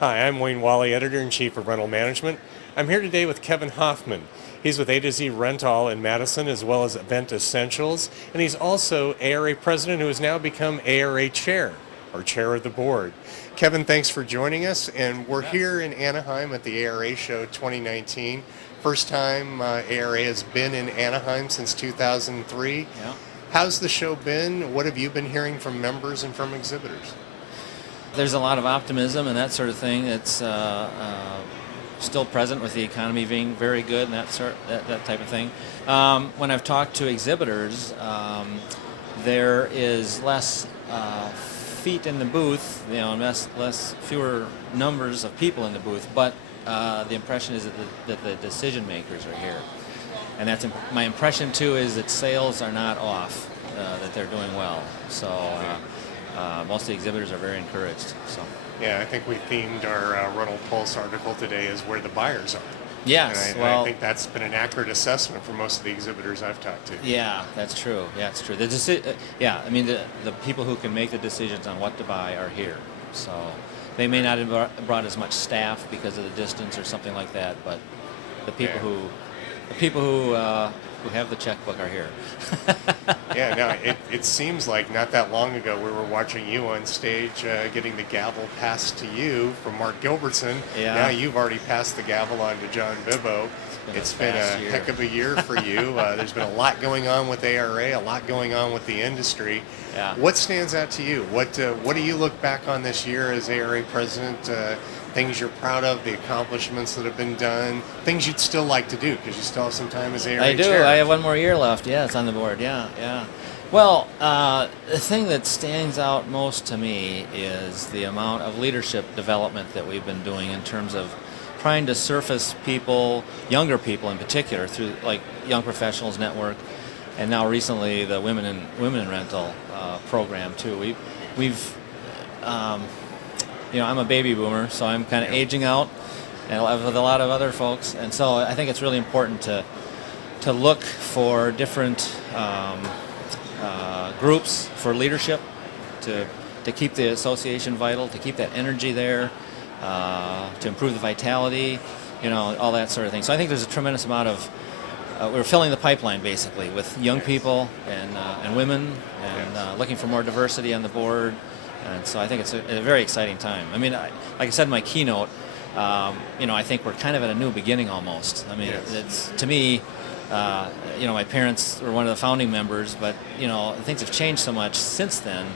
Hi, I'm Wayne Wally, Editor-in-Chief of Rental Management. I'm here today with Kevin Hoffman. He's with Z RentAll in Madison, as well as Event Essentials, and he's also ARA President, who has now become ARA Chair, or Chair of the Board. Kevin, thanks for joining us, and we're here in Anaheim at the ARA Show 2019. First time ARA has been in Anaheim since 2003. Yeah. How's the show been? What have you been hearing from members and from exhibitors? There's a lot of optimism and that sort of thing. It's still present with the economy being very good and that type of thing. When I've talked to exhibitors, there is less feet in the booth, and fewer numbers of people in the booth, but the impression is that the decision makers are here. And that's my impression too, is that sales are not off, that they're doing well. So most of the exhibitors are very encouraged. So yeah, I think we themed our Rental Pulse article today as where the buyers are. Yes, and I think that's been an accurate assessment for most of the exhibitors I've talked to. Yeah, that's true. Yeah, it's true. The people who can make the decisions on what to buy are here. So they may not have brought as much staff because of the distance or something like that, but the people who have the checkbook are here. Yeah, no, it seems like not that long ago we were watching you on stage getting the gavel passed to you from Mark Gilbertson. Yeah. Now you've already passed the gavel on to John Bibbo. It's been a heck of a year for you. There's been a lot going on with ARA, a lot going on with the industry. Yeah. What stands out to you? What do you look back on this year as ARA president? Things you're proud of, the accomplishments that have been done, things you'd still like to do because you still have some time as ARA I do. chair. I have one more year left. Yeah, it's on the board. Yeah. Well, the thing that stands out most to me is the amount of leadership development that we've been doing in terms of trying to surface people, younger people in particular, through like Young Professionals Network, and now recently the Women in Rental program too. I'm a baby boomer, so I'm kind of aging out, and with a lot of other folks, and so I think it's really important to look for different groups for leadership, to keep the association vital, to keep that energy there, to improve the vitality, all that sort of thing. So I think there's a tremendous amount of we're filling the pipeline basically with young people and women, and looking for more diversity on the board. And so I think it's a very exciting time. I mean, like I said in my keynote, I think we're kind of at a new beginning almost. I mean, it's to me, my parents were one of the founding members, but things have changed so much since then,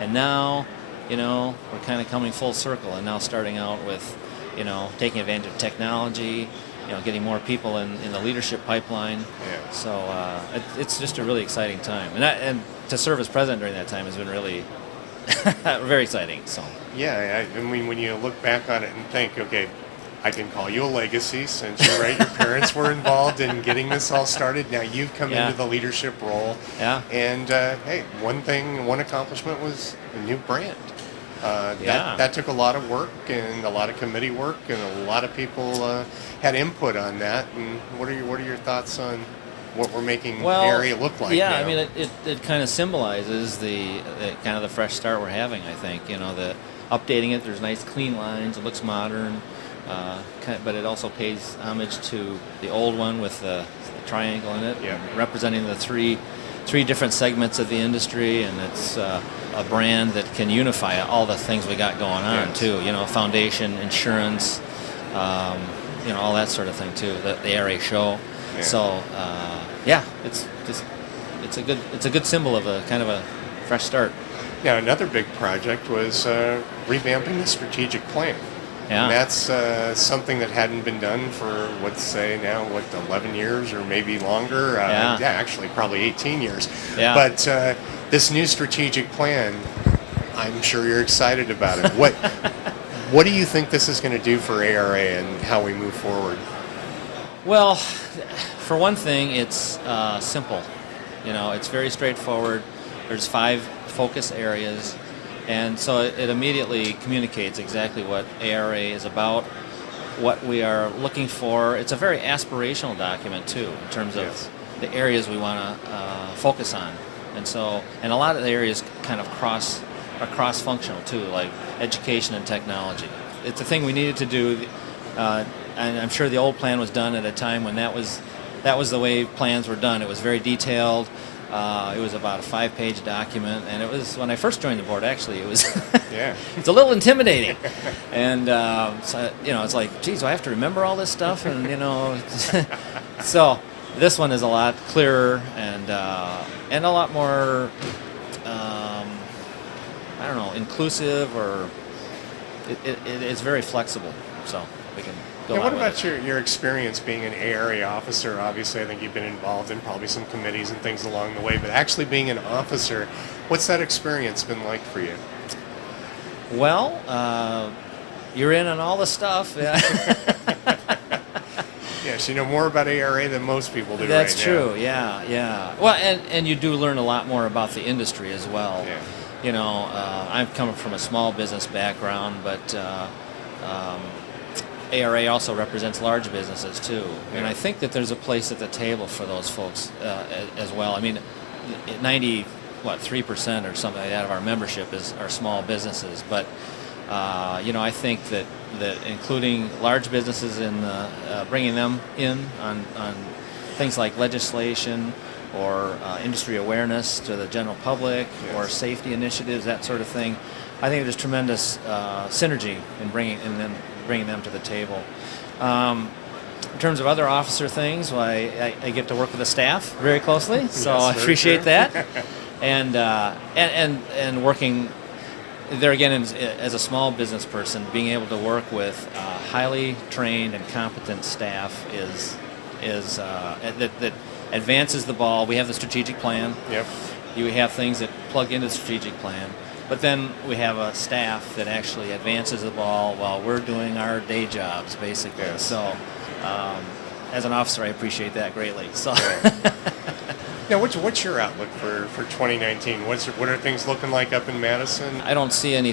and now, we're kind of coming full circle, and now starting out with, taking advantage of technology, getting more people in the leadership pipeline. Yeah. So it's just a really exciting time, and to serve as president during that time has been really very exciting. So yeah, I mean, when you look back on it and think, okay, I can call you a legacy since you're right. Your parents were involved in getting this all started. Now you've come into the leadership role. Yeah. And hey, one accomplishment was a new brand. That took a lot of work and a lot of committee work, and a lot of people had input on that. And what are your thoughts on what we're making area look like? Yeah, now? I mean, it kind of symbolizes the kind of the fresh start we're having. I think the updating it. There's nice clean lines. It looks modern, but it also pays homage to the old one with the triangle in it, representing the three different segments of the industry, and it's a brand that can unify all the things we got going on too. Foundation, insurance, all that sort of thing too. The ARA show. Yeah. So it's a good symbol of a kind of a fresh start. Now another big project was revamping the strategic plan. Yeah. And that's something that hadn't been done for 11 years or maybe longer. Actually probably 18 years. Yeah. But this new strategic plan, I'm sure you're excited about it. What do you think this is going to do for ARA and how we move forward? Well, for one thing, it's simple. It's very straightforward. There's 5 focus areas, and so it immediately communicates exactly what ARA is about, what we are looking for. It's a very aspirational document too, in terms of the areas we want to focus on, and a lot of the areas kind of are cross-functional too, like education and technology. it's a thing we needed to do, and I'm sure the old plan was done at a time when that was the way plans were done. It was very detailed. It was about a 5-page document, and it was when I first joined the board. Actually, it was Yeah. it's a little intimidating, and so, it's like, geez, do I have to remember all this stuff? And so this one is a lot clearer and a lot more, I don't know, inclusive, or it's very flexible. So we can. What about your experience being an area officer? Obviously, I think you've been involved in probably some committees and things along the way, but actually being an officer, what's that experience been like for you? Well, you're in on all the stuff. Yes, you know more about ARA than most people do. That's right true. now. Yeah. Well, and you do learn a lot more about the industry as well. Yeah. I'm coming from a small business background, but ARA also represents large businesses too, and I think that there's a place at the table for those folks as well. I mean, 3% or something like that of our membership are small businesses, but I think that including large businesses in bringing them in on things like legislation or industry awareness to the general public, or safety initiatives, that sort of thing, I think there's tremendous synergy in bringing them to the table. In terms of other officer things, well, I get to work with the staff very closely, so Yes, I very appreciate true. that. And working there again as a small business person, being able to work with highly trained and competent staff that advances the ball. We have the strategic plan. Yep. You have things that plug into the strategic plan. But then we have a staff that actually advances the ball while we're doing our day jobs, basically. Yes. So, as an officer, I appreciate that greatly. So, Now, what's your outlook for 2019? What are things looking like up in Madison? I don't see any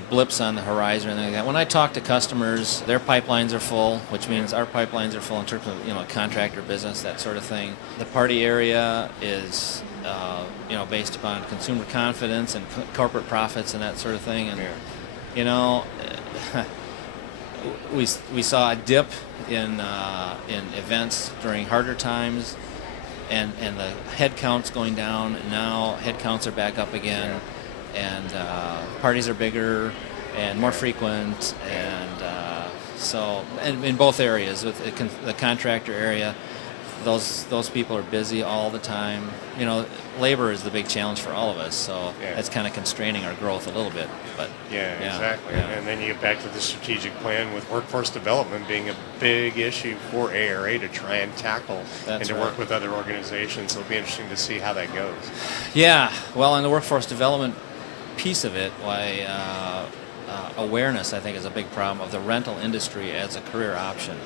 blips on the horizon or anything like that. When I talk to customers, their pipelines are full, which means our pipelines are full in terms of contractor business, that sort of thing. The party area is based upon consumer confidence and corporate profits and that sort of thing. And we saw a dip in events during harder times, and the head count's going down, and now head counts are back up again, and parties are bigger and more frequent, and so in both areas, with the contractor area, those people are busy all the time. Labor is the big challenge for all of us, so that's kind of constraining our growth a little bit. But exactly. Yeah. And then you get back to the strategic plan, with workforce development being a big issue for ARA to try and tackle and to work with other organizations. So it'll be interesting to see how that goes. Yeah, well, in the workforce development piece of it, awareness, I think, is a big problem of the rental industry as a career option.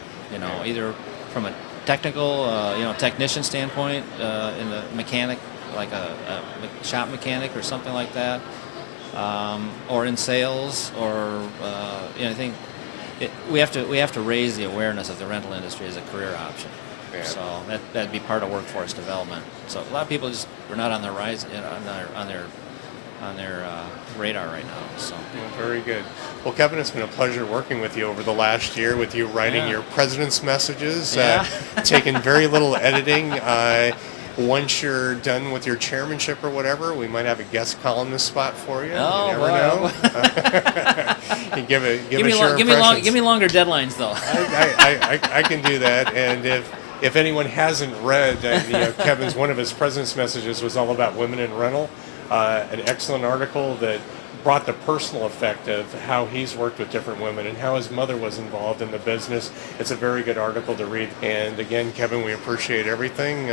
Either from a technical, technician standpoint, in the mechanic, like a shop mechanic or something like that, or in sales, or I think we have to raise the awareness of the rental industry as a career option. Yeah. So that'd be part of workforce development. So a lot of people are not on their rise, on their radar right now. So Very good. Well, Kevin, it's been a pleasure working with you over the last year, with you writing your president's messages, taking very little editing. Once you're done with your chairmanship or whatever, we might have a guest columnist spot for you. Oh, you never know. Give me longer deadlines, though. I can do that. And if anyone hasn't read, Kevin's, one of his president's messages was all about women in rental. An excellent article that brought the personal effect of how he's worked with different women and how his mother was involved in the business. It's a very good article to read. And again, Kevin, we appreciate everything.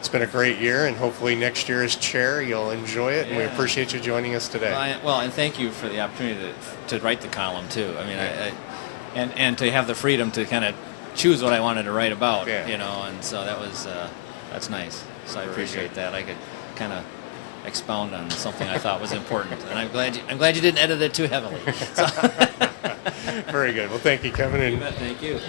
It's been a great year, and hopefully next year as chair you'll enjoy it. And we appreciate you joining us today. And thank you for the opportunity to write the column too. I mean, and to have the freedom to kind of choose what I wanted to write about. And so that's nice. So I appreciate that. I could kind of expound on something I thought was important, and I'm glad you didn't edit it too heavily. So. Very good. Well, thank you, Kevin. Thank you.